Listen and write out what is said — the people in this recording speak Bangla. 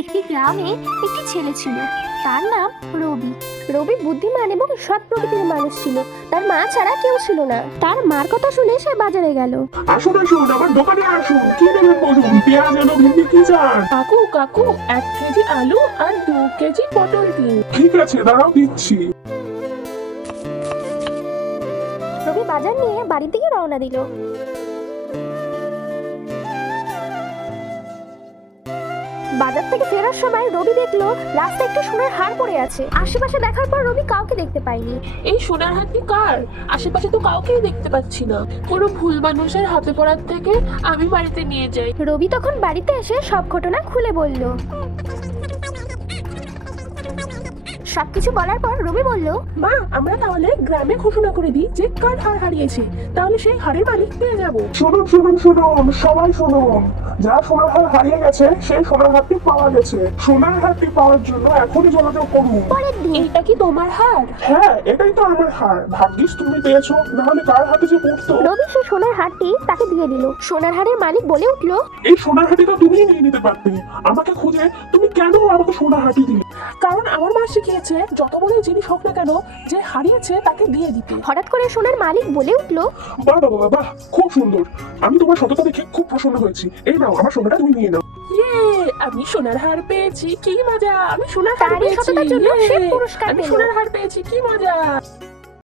একটি গ্রামে একটি ছেলে ছিল, তার নাম রবি। রবি বুদ্ধিমান এবং সৎ প্রকৃতির মানুষ ছিল। তার মা ছাড়া কেউ ছিল না। তার মার কথা শুনে সে বাজারে গেল। আসুন আসুন, আমার দোকানে আসুন। কি নেবেন বলুন? পেঁয়াজ, আলু, ভেন্ডি, কি চান? কাকু কাকু 1 কেজি আলু আর 2 কেজি পটল দিন। ঠিক আছে, দাঁড়াও দিচ্ছি। রবি বাজার নিয়ে বাড়ির দিকে রওনা দিল। বাজার থেকে ফেরার সময় রবি দেখলো রাস্তায় একটি সোনার হার পড়ে আছে। আশেপাশে দেখার পর রবি কাউকে দেখতে পায়নি। এই সোনার হারটি কার? আশেপাশে তো কাউকেই দেখতে পাচ্ছি না। কোনো ভুল মানুষের হাতে পড়ার থেকে আমি বাড়িতে নিয়ে যাই। রবি তখন বাড়িতে এসে সব ঘটনা খুলে বলল। সবকিছু বলার পর রবি বলল, মা, আমরা তাহলে গ্রামে ঘোষণা করে দিই যে কার হার হারিয়েছে, তাহলে সেই হারের মালিক পেয়ে যাব। শুনুন শুনুন শুনুন, সবাই শুনুন। যার সোনার হার হারিয়ে গেছে সেই সোনার হারটি পাওয়া গেছে। সোনার হারটি পাওয়ার জন্য এখনই যোগাযোগ করুন। পরের দিন এইটা কি তোমার হার? হ্যাঁ, এটাই তো আমার হার। ভাগ্যিস তুমি পেয়েছো, নাহলে কার হাতে যে পড়তো। রবি সেই সোনার হারটি তাকে দিয়ে দিল। সোনার হারের মালিক বলে উঠল, এই সোনার হারটি তো তুমিই নিয়ে নিতে পারতে। আমাকে খুঁজে তুমি কেন আমাকে সোনার হারটি দিলে? কারণ আমার মা শিখিয়েছে যত বড়ই জিনিস হোক না কেন, যে হারিয়েছে তাকে দিয়ে দিতে। হঠাৎ করে সোনার মালিক বলে উঠল, বাহ বাহ বাহ বাহ, খুব সুন্দর। আমি তোমার সততা দেখে খুব প্রসন্ন হয়েছি। এই নাও, আমার সোনাটা তুমি নিয়ে নাও। ইয়ে, আমি সোনার হার পেয়েছি, কি মজা! আমি সোনার হার তারই পেয়েছি। সততার জন্য সে ইয়ে, পুরস্কার আমি পেল। সোনার হার পেয়েছি, কি মজা!